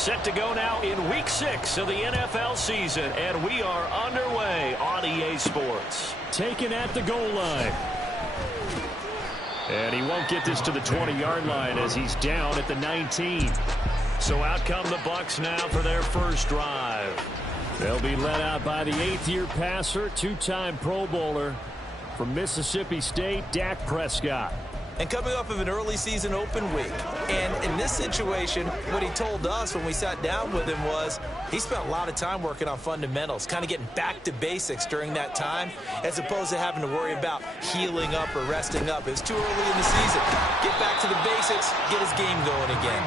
Set to go now in Week 6 of the NFL season, and we are underway on EA Sports. Taken at the goal line. And he won't get this to the 20-yard line as he's down at the 19. So out come the Bucs now for their first drive. They'll be led out by the 8th-year passer, two-time Pro Bowler from Mississippi State, Dak Prescott. And coming off of an early season open week. And in this situation, what he told us when we sat down with him was he spent a lot of time working on fundamentals, kind of getting back to basics during that time, as opposed to having to worry about healing up or resting up. It's too early in the season. Get back to the basics, get his game going again.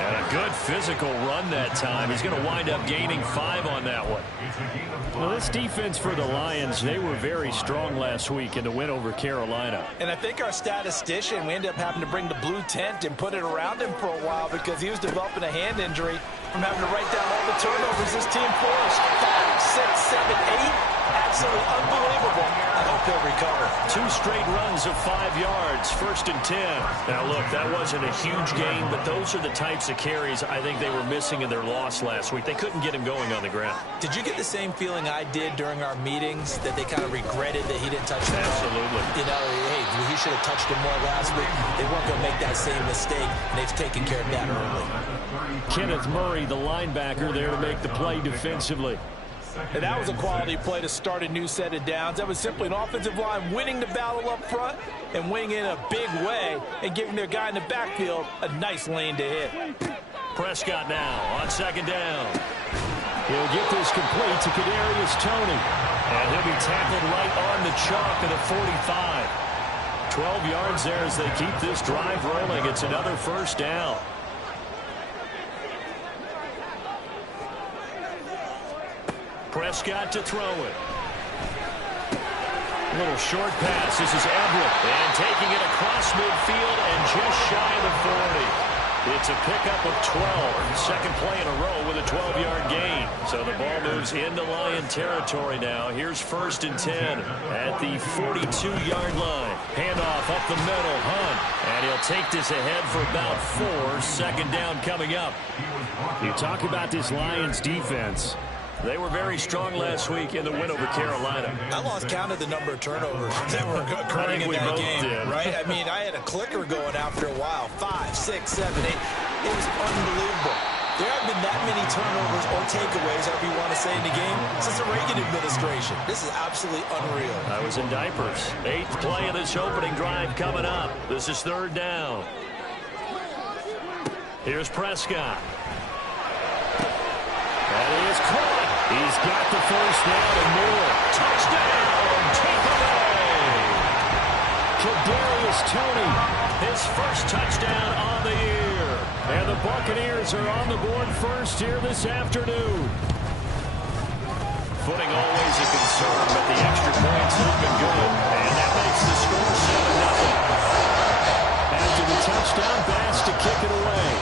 And a good physical run that time. He's going to wind up gaining 5 on that one. Well, this defense for the Lions, they were very strong last week in the win over Carolina. And I think our statistician, we ended up having to bring the blue tent and put it around him for a while because he was developing a hand injury from having to write down all the turnovers this team forced. 5, 6, 7, 8. Absolutely unbelievable. I hope he'll recover. 2 straight runs of 5 yards, 1st and 10. Now, look, that wasn't a huge gain, but those are the types of carries I think they were missing in their loss last week. They couldn't get him going on the ground. Did you get the same feeling I did during our meetings, that they kind of regretted that he didn't touch the ball? Absolutely. You know, hey, he should have touched him more last week. They weren't going to make that same mistake, and they've taken care of that early. Kenneth Murray, the linebacker, there to make the play defensively. And that was a quality play to start a new set of downs. That was simply an offensive line winning the battle up front and winning in a big way and giving their guy in the backfield a nice lane to hit. Prescott now on 2nd down. He'll get this complete to Kadarius Toney. And he'll be tackled right on the chalk at the 45. 12 yards there as they keep this drive rolling. It's another first down. Prescott to throw it. Little short pass. This is Everett. And taking it across midfield and just shy of the 40. It's a pickup of 12. Second play in a row with a 12-yard gain. So the ball moves into Lion territory now. Here's 1st and 10 at the 42-yard line. Handoff up the middle. Hunt. And he'll take this ahead for about 4. 2nd down coming up. You talk about this Lions defense. They were very strong last week in the win over Carolina. I lost count of the number of turnovers that were occurring in that game, right? I mean, I had a clicker going after a while. 5, 6, 7, 8. It was unbelievable. There haven't been that many turnovers or takeaways, however you want to say, in the game since the Reagan administration. This is absolutely unreal. I was in diapers. 8th play of this opening drive coming up. This is 3rd down. Here's Prescott. That is caught. He's got the first down and more. Touchdown, Tampa Bay. Kadarius Toney, his first touchdown on the year. And the Buccaneers are on the board first here this afternoon. Footing always a concern, but the extra points have been good. And that makes the score 7-0. After the touchdown, Bass to kick it away.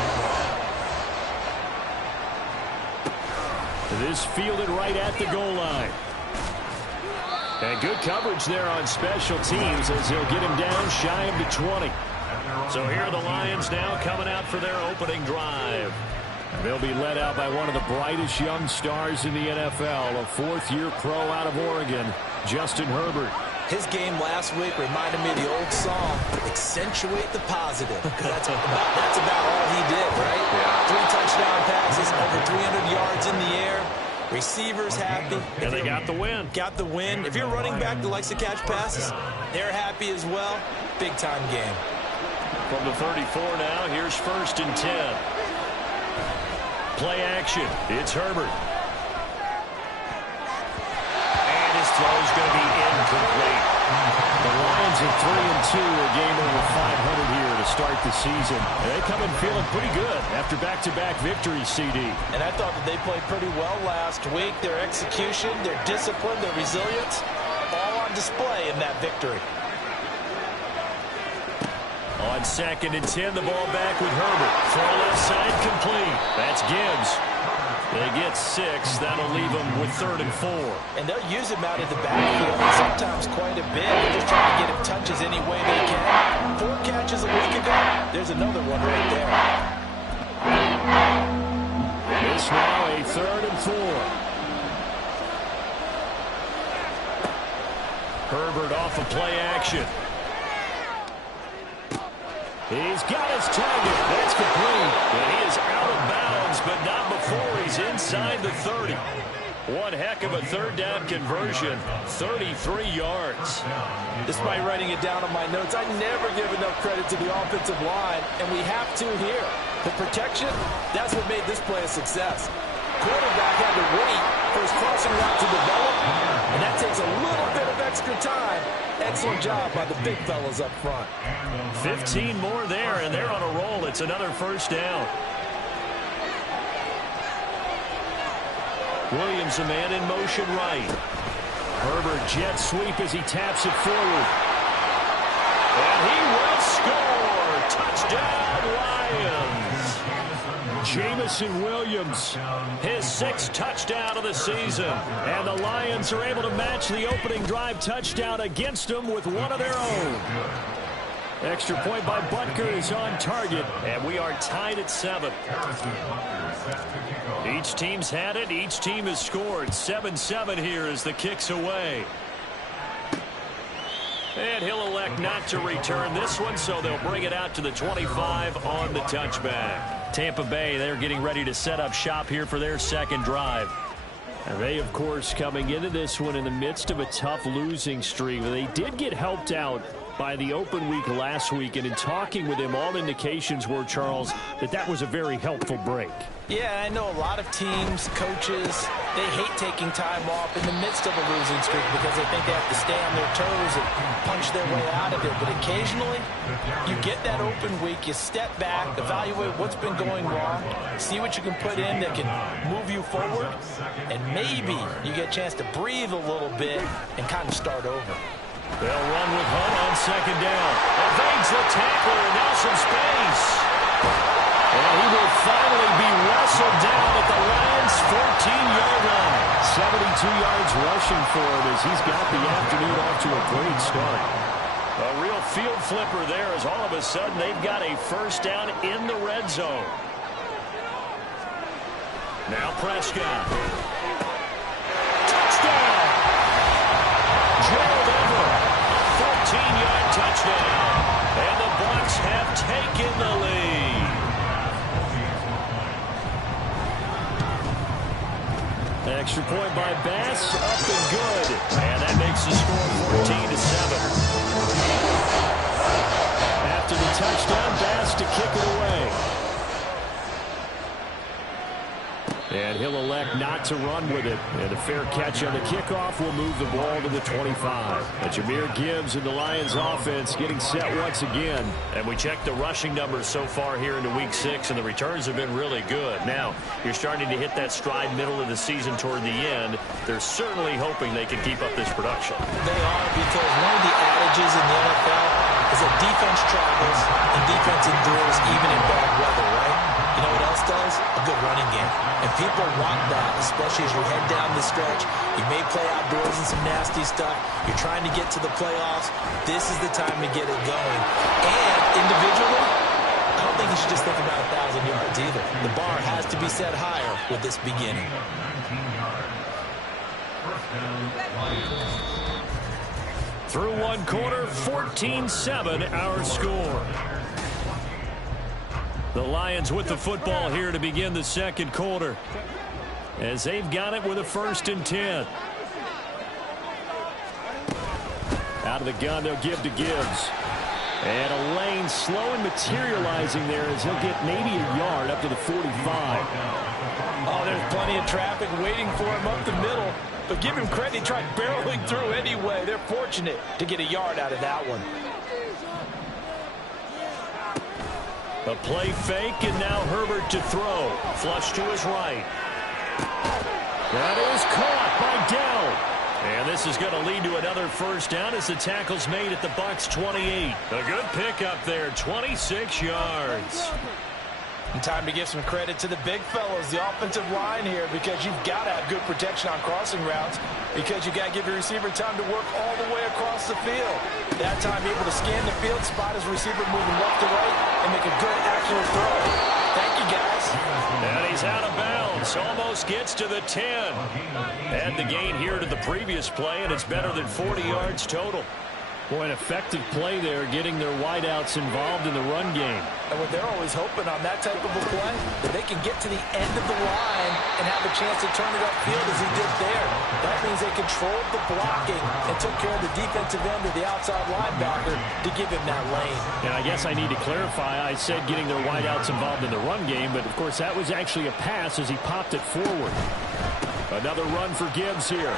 This fielded right at the goal line. And good coverage there on special teams as he'll get him down shy of the 20. So here are the Lions now coming out for their opening drive. They'll be led out by one of the brightest young stars in the NFL, a 4th-year pro out of Oregon, Justin Herbert. His game last week reminded me of the old song, Accentuate the Positive. That's about all he did, right? Yeah. 3 touchdown passes, over 300 yards in the air. Receivers happy. And they got the win. Got the win. If you're running back that likes to catch passes, they're happy as well. Big-time game. From the 34 now, here's 1st and 10. Play action. It's Herbert. And his throw is going to be incomplete. The Lions are 3-2, a game over 500 here to start the season. And they come in feeling pretty good after back-to-back victories, CD. And I thought that they played pretty well last week. Their execution, their discipline, their resilience, all on display in that victory. On 2nd and 10, the ball back with Herbert. Throw left side complete. That's Gibbs. They get 6. That'll leave them with 3rd and 4. And they'll use him out of the backfield, sometimes quite a bit. They're just trying to get him touches any way they can. 4 catches a week ago. There's another one right there. It's now a 3rd and 4. Herbert off of play action. He's got his target. That's complete. And he is out of bounds, but not before he's inside the 30. One heck of a 3rd down conversion. 33 yards. Despite writing it down on my notes, I never give enough credit to the offensive line, and we have to here. The protection, that's what made this play a success. Quarterback had to wait for his crossing route to develop, and that takes a little bit of extra time. Excellent job by the big fellas up front. 15 more there, and they're on a roll. It's another 1st down. Williams, a man in motion right. Herbert jet sweep as he taps it forward. And he will score. Touchdown, Lions. Jamison Williams, his 6th touchdown of the season. And the Lions are able to match the opening drive touchdown against them with one of their own. Extra point by Butker is on target, and we are tied at 7. Each team's had it. Each team has scored. 7-7 here as the kick's away. And he'll elect not to return this one, so they'll bring it out to the 25 on the touchback. Tampa Bay, they're getting ready to set up shop here for their 2nd drive. And they, of course, coming into this one in the midst of a tough losing streak. They did get helped out by the open week last week, and in talking with him, all indications were, Charles, that was a very helpful break. Yeah, I know a lot of teams, coaches, they hate taking time off in the midst of a losing streak because they think they have to stay on their toes and punch their way out of it. But occasionally, you get that open week, you step back, evaluate what's been going wrong, see what you can put in that can move you forward, and maybe you get a chance to breathe a little bit and kind of start over. They'll run with Hunt on 2nd down. Evades the tackler, and now some space. And he will finally be wrestled down at the Lions' 14-yard line. 72 yards rushing for him as he's got the afternoon off to a great start. A real field flipper there as all of a sudden they've got a 1st down in the red zone. Now Prescott. Touchdown! Gerald Everett, 14-yard touchdown. And the Bucs have taken the lead. Extra point by Bass, up and good. And that makes the score 14-7. After the touchdown, Bass to kick it away. And he'll elect not to run with it. And a fair catch on the kickoff will move the ball to the 25. And Jahmyr Gibbs and the Lions offense getting set once again. And we checked the rushing numbers so far here into Week 6, and the returns have been really good. Now, you're starting to hit that stride middle of the season toward the end. They're certainly hoping they can keep up this production. They are, because one of the adages in the NFL is that defense travels and defense endures even in bad weather, right? You know what else does? A good running game. And people want that, especially as you head down the stretch. You may play outdoors in some nasty stuff. You're trying to get to the playoffs. This is the time to get it going. And individually, I don't think you should just think about 1,000 yards either. The bar has to be set higher with this beginning. Through one quarter, 14-7 our score. The Lions with the football here to begin the 2nd quarter, as they've got it with a 1st and 10. Out of the gun, they'll give to Gibbs. And a lane slow and materializing there as he'll get maybe a yard up to the 45. Oh, there's plenty of traffic waiting for him up the middle. But give him credit, he tried barreling through anyway. They're fortunate to get a yard out of that one. A play fake, and now Herbert to throw. Flush to his right. That is caught by Dell. And this is going to lead to another 1st down as the tackle's made at the Bucs 28. A good pickup there, 26 yards. And time to give some credit to the big fellows, the offensive line here, because you've got to have good protection on crossing routes, because you've got to give your receiver time to work all the way across the field. That time, able to scan the field, spot his receiver moving left to right, and make a good accurate throw. Thank you, guys. And he's out of bounds. Almost gets to the 10. Add the gain here to the previous play, and it's better than 40 yards total. Boy, an effective play there, getting their wideouts involved in the run game. And what they're always hoping on that type of a play, that they can get to the end of the line and have a chance to turn it upfield as he did there. That means they controlled the blocking and took care of the defensive end of the outside linebacker to give him that lane. And I guess I need to clarify, I said getting their wideouts involved in the run game, but of course that was actually a pass as he popped it forward. Another run for Gibbs here.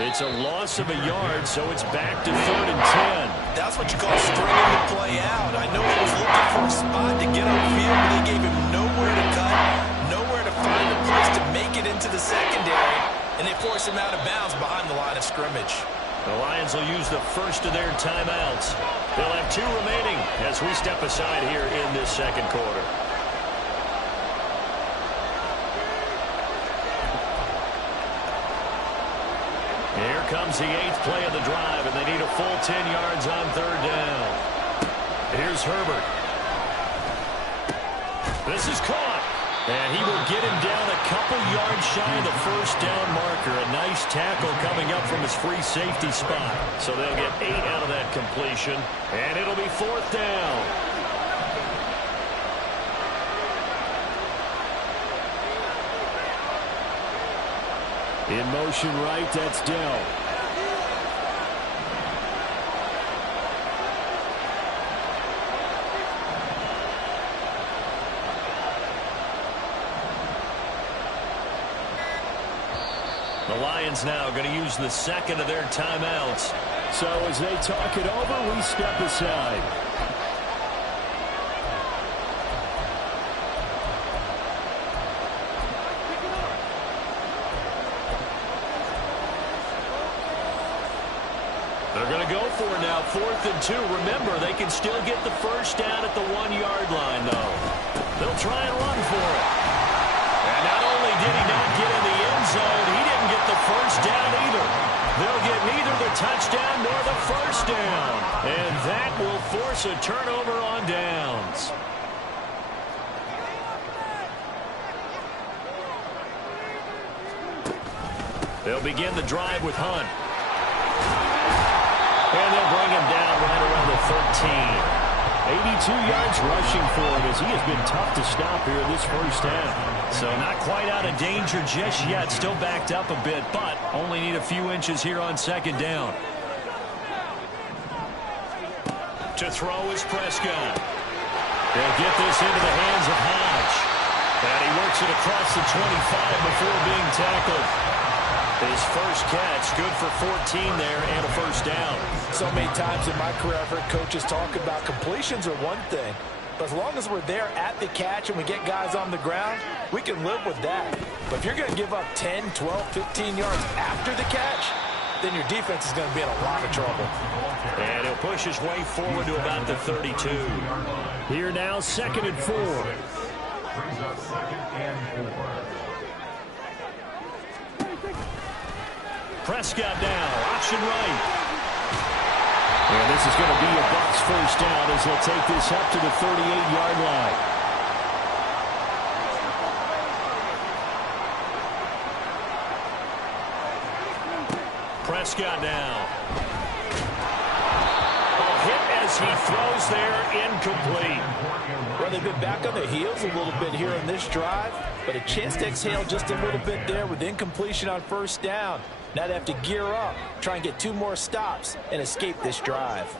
It's a loss of a yard, so it's back to 3rd and 10. That's what you call stringing the play out. I know he was looking for a spot to get upfield, but they gave him nowhere to cut, nowhere to find a place to make it into the secondary, and they forced him out of bounds behind the line of scrimmage. The Lions will use the first of their timeouts. They'll have 2 remaining as we step aside here in this second quarter. Here comes the 8th play of the drive, and they need a full 10 yards on 3rd down. Here's Herbert. This is caught, and he will get him down a couple yards shy of the first down marker. A nice tackle coming up from his free safety spot. So they'll get 8 out of that completion, and it'll be 4th down. In motion right, that's Dell. The Lions now going to use the second of their timeouts. So as they talk it over, we step aside. They're going to go for it now, 4th and 2. Remember, they can still get the first down at the 1-yard line, though. They'll try and run for it. And not only did he not get in the end zone, he didn't get the first down either. They'll get neither the touchdown nor the first down. And that will force a turnover on downs. They'll begin the drive with Hunt. And they'll bring him down right around the 13. 82 yards rushing for him as he has been tough to stop here in this first half. So not quite out of danger just yet. Still backed up a bit, but only need a few inches here on 2nd down. To throw is Prescott. They'll get this into the hands of Hodge. And he works it across the 25 before being tackled. His first catch, good for 14 there and a first down. So many times in my career, I've heard coaches talk about completions are one thing. But as long as we're there at the catch and we get guys on the ground, we can live with that. But if you're going to give up 10, 12, 15 yards after the catch, then your defense is going to be in a lot of trouble. And he'll push his way forward to about the 32. Here now, 2nd and 4. Brings up 2nd and 4. Prescott down, option right. And this is going to be a Bucs first down as they'll take this up to the 38-yard line. Prescott now. A hit as he throws there, incomplete. Well, they've been back on their heels a little bit here in this drive, but a chance to exhale just a little bit there with incompletion on first down. Now they have to gear up, try and get 2 more stops, and escape this drive.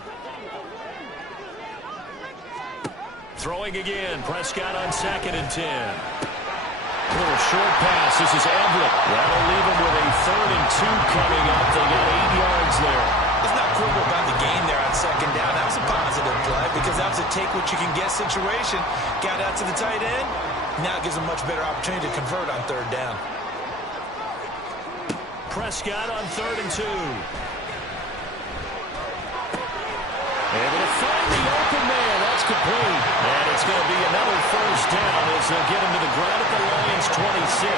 Throwing again, Prescott on 2nd and 10. A little short pass, this is Everett. That'll leave him with a 3rd and 2 coming up. They got 8 yards there. Let's not quibble about the gain there on 2nd down. That was a positive play because that was a take-what-you-can-get situation. Got out to the tight end. Now it gives them a much better opportunity to convert on 3rd down. Prescott on 3rd and 2. Able to find the open man. That's complete. And that's going to be another first down as they'll get him to the ground at the Lions' 26.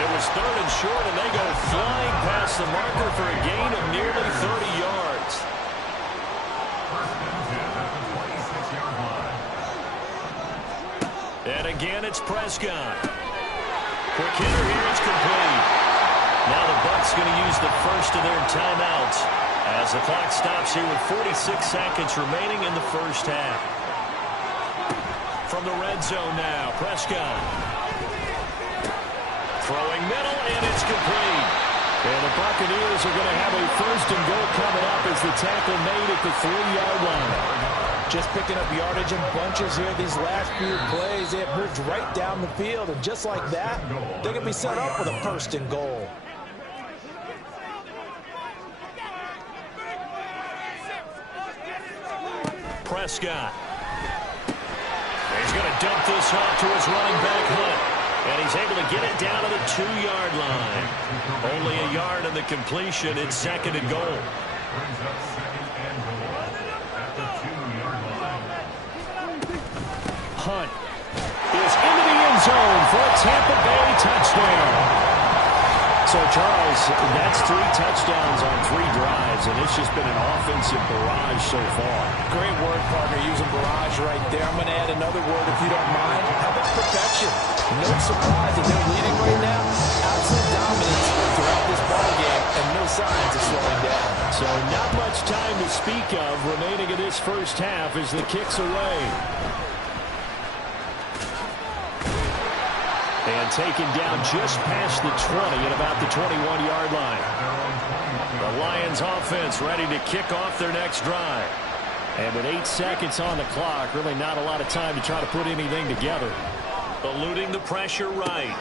It was 3rd and short, and they go flying past the marker for a gain of nearly 30 yards. And again, it's Prescott. Quick hitter here, it's complete. Now the Bucs going to use the first of their timeouts as the clock stops here with 46 seconds remaining in the first half. From the red zone now, Prescott. Throwing middle, and it's complete. And the Buccaneers are going to have a first and goal coming up as the tackle made at the 3-yard line. Just picking up yardage in bunches here these last few plays. They have moved right down the field, and just like that, they're going to be set up with a first and goal. Prescott. He's going to dump this off to his running back, Hunt. And he's able to get it down to the 2-yard line. Only a yard in the completion. It's 2nd and goal. Hunt is into the end zone for a Tampa Bay touchdown. So, Charles, that's 3 touchdowns on 3 drives, and it's just been an offensive barrage so far. Great word, partner, using barrage right there. I'm going to add another word if you don't mind. How about perfection? No surprise that they're leading right now. Absolute dominance throughout this ballgame, and no signs of slowing down. So not much time to speak of remaining in this first half as the kick's away. And taken down just past the 20 at about the 21-yard line. The Lions offense ready to kick off their next drive. And with 8 seconds on the clock, really not a lot of time to try to put anything together. Eluding the pressure right.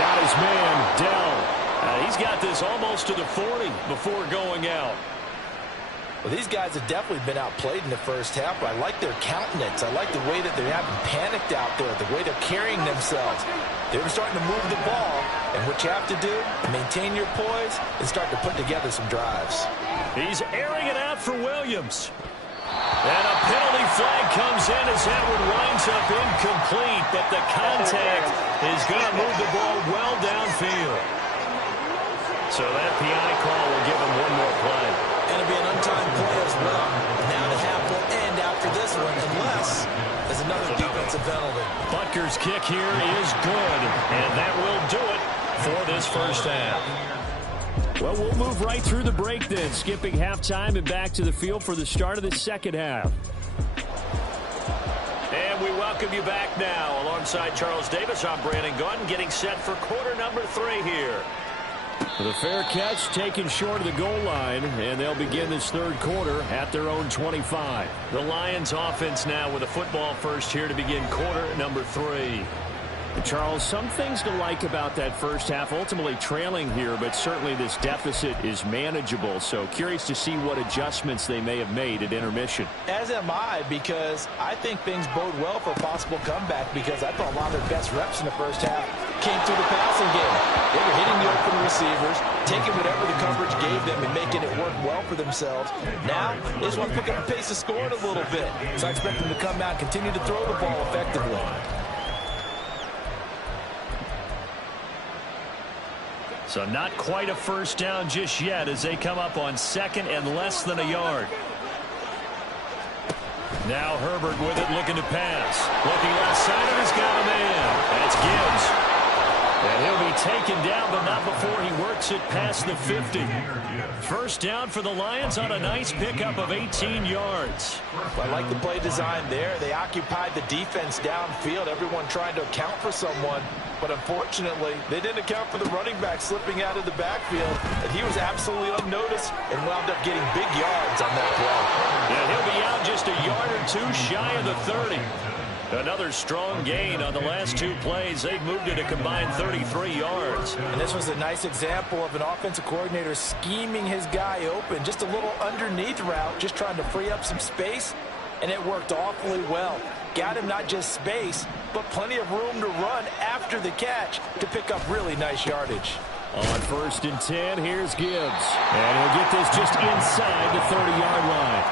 Got his man, Dell. He's got this almost to the 40 before going out. Well, these guys have definitely been outplayed in the first half, but I like their countenance. I like the way that they haven't panicked out there, the way they're carrying themselves. They're starting to move the ball, and what you have to do, maintain your poise and start to put together some drives. He's airing it out for Williams. And a penalty flag comes in as that one winds up incomplete, but the contact is going to move the ball well downfield. So that PI call will give him one more play. And it'll be an untimed play as well. Now the half will end after this one, unless there's another defensive penalty. Butker's kick here is good, and that will do it for this first half. Well, we'll move right through the break then, skipping halftime and back to the field for the start of the second half. And we welcome you back now. Alongside Charles Davis, I'm Brandon Gaudin, getting set for quarter number 3 here. The fair catch taken short of the goal line, and they'll begin this third quarter at their own 25. The Lions offense now with a football first here to begin quarter number 3. And Charles, some things to like about that first half, ultimately trailing here, but certainly this deficit is manageable. So curious to see what adjustments they may have made at intermission. As am I, because I think things bode well for a possible comeback, because I thought a lot of their best reps in the first half came through the passing game. They were hitting the open receivers, taking whatever the coverage gave them and making it work well for themselves. Now, they just want to pick up the pace of scoring a little bit. So I expect them to come out and continue to throw the ball effectively. So not quite a first down just yet as they come up on second and less than a yard. Now Herbert with it, looking to pass. Looking left side, and he's got a man. That's Gibbs. And he'll be taken down, but not before he works it past the 50. First down for the Lions on a nice pickup of 18 yards. I like the play design there. They occupied the defense downfield, everyone trying to account for someone. But unfortunately, they didn't account for the running back slipping out of the backfield. And he was absolutely unnoticed and wound up getting big yards on that play. Yeah, he'll be out just a yard or two shy of the 30. Another strong gain on the last 2 plays. They've moved it a combined 33 yards. And this was a nice example of an offensive coordinator scheming his guy open. Just a little underneath route, just trying to free up some space. And it worked awfully well. Got him not just space, but plenty of room to run after the catch to pick up really nice yardage. On 1st and 10, here's Gibbs. And he'll get this just inside the 30-yard line.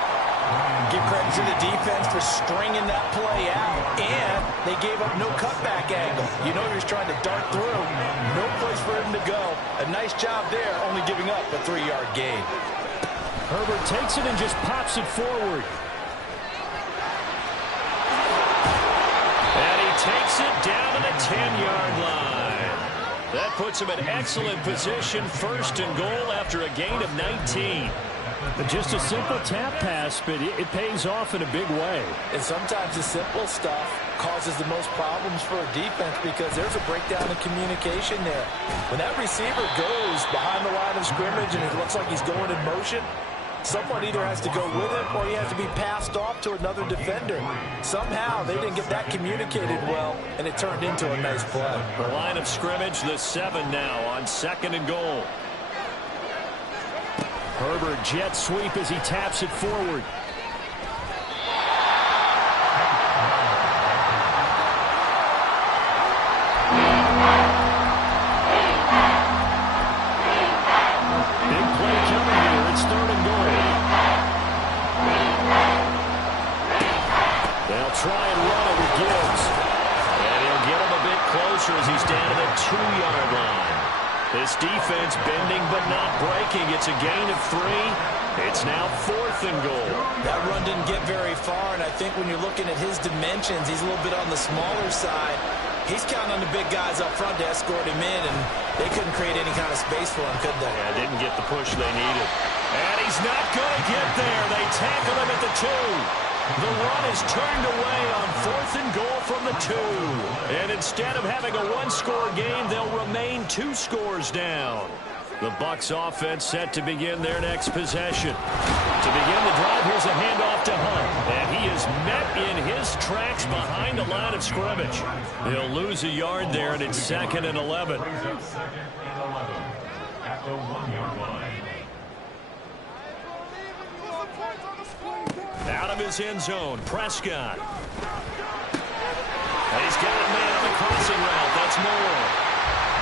Give credit to the defense for stringing that play out, and they gave up no cutback angle. You know he was trying to dart through. No place for him to go. A nice job there, only giving up a 3-yard gain. Herbert takes it and just pops it forward. And he takes it down to the 10-yard line. That puts him in excellent position, 1st and goal after a gain of 19. Just a simple tap pass, but it pays off in a big way. And sometimes the simple stuff causes the most problems for a defense because there's a breakdown in communication there. When that receiver goes behind the line of scrimmage and it looks like he's going in motion, someone either has to go with him or he has to be passed off to another defender. Somehow they didn't get that communicated well, and it turned into a nice play. The line of scrimmage, the 7 now on 2nd and goal. Herbert jet sweep as he taps it forward. Big play coming here. It's 3rd and goal. They'll try and run it with Gibbs. And he'll get him a bit closer as he's down to the 2-yard line. This defense bending but not breaking. It's a gain of 3. It's now 4th and goal. That run didn't get very far, and I think when you're looking at his dimensions, he's a little bit on the smaller side. He's counting on the big guys up front to escort him in, and they couldn't create any kind of space for him, could they? Yeah, didn't get the push they needed. And he's not going to get there. They tackle him at the 2. The run is turned away on 4th and goal from the 2. And instead of having a 1-score game, they'll remain 2 scores down. The Bucs offense set to begin their next possession. To begin the drive, here's a handoff to Hunt. And he is met in his tracks behind the line of scrimmage. They'll lose a yard there, and it's 2nd and 11. Brings up 2nd and 11 at the 1-yard line. Out of his end zone, Prescott. And he's got a man on the crossing route. That's Moore.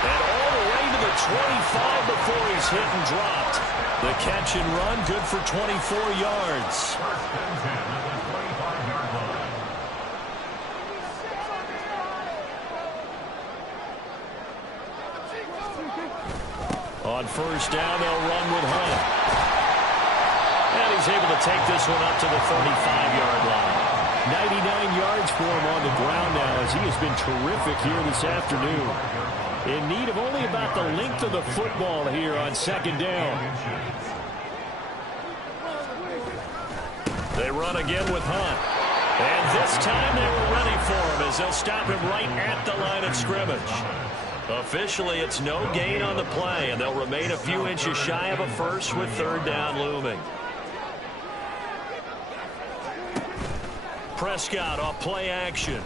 And all the way to the 25 before he's hit and dropped. The catch and run, good for 24 yards. 1st and 10 at the 25-yard line. On 1st down, they'll run with Hunt. And he's able to take this one up to the 35-yard line. 99 yards for him on the ground now as he has been terrific here this afternoon. In need of only about the length of the football here on 2nd down. They run again with Hunt. And this time they were ready for him as they'll stop him right at the line of scrimmage. Officially, it's no gain on the play, and they'll remain a few inches shy of a first with 3rd down looming. Prescott off play action.